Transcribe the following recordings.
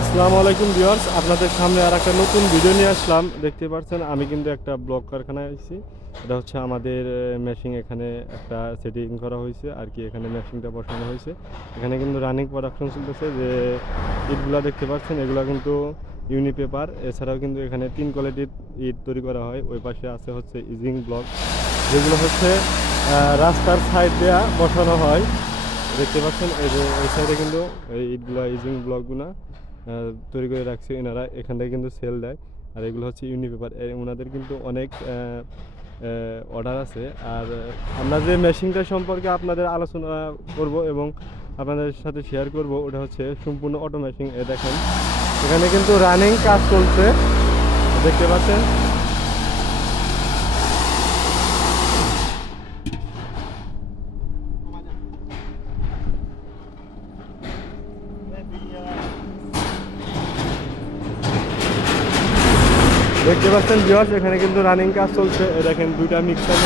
আসসালামু আলাইকুম ভিউয়ার্স, আপনাদের সামনে আর একটা নতুন ভিডিও নিয়ে আসলাম। দেখতে পাচ্ছেন আমি কিন্তু একটা ব্লক কারখানায় আছি। এটা হচ্ছে আমাদের মেশিন, এখানে একটা সেটিং করা হয়েছে আর কি। এখানে মেশিনটা বসানো হয়েছে, এখানে কিন্তু রানিং প্রোডাকশন চলতেছে। যে ইটগুলা দেখতে পাচ্ছেন এগুলা কিন্তু ইউনিপেপার, এছাড়াও কিন্তু এখানে 3 কোয়ালিটির ইট তৈরি করা হয়। ওই পাশে আছে হচ্ছে ইজিং ব্লক, যেগুলো হচ্ছে রাস্তার সাইড দেওয়া বসানো হয়। দেখতে পাচ্ছেন এই যে এই সাইডে কিন্তু এই ইটগুলা ইজিং ব্লকগুলো তৈরি করে রাখছে এনারা, এখান থেকে কিন্তু সেল দেয়। আর এগুলো হচ্ছে ইউনিপেপার, ওনাদের কিন্তু অনেক অর্ডার আছে। আর আমরা যে মেশিনটা সম্পর্কে আপনাদের আলোচনা করব এবং আপনাদের সাথে শেয়ার করব, ওটা হচ্ছে সম্পূর্ণ অটো মেশিন। দেখেন এখানে কিন্তু রানিং কাজ চলছে, দেখতে পাচ্ছেন। দেখতে পাচ্ছেন ভিউয়ার্স, এখানে কিন্তু রানিং কাজ চলছে। দেখেন দুইটা মিক্সার।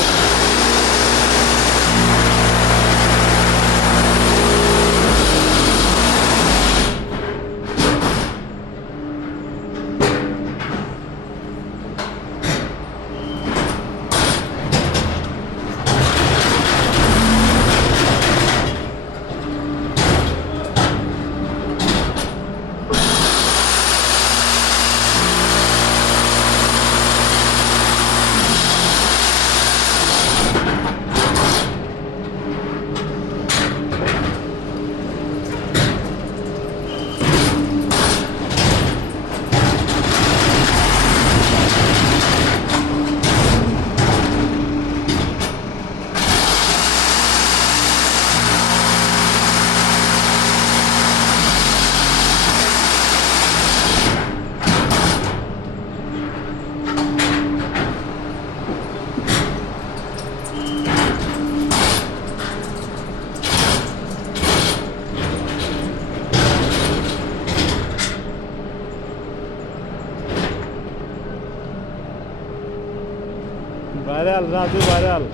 Viral Raju, viral.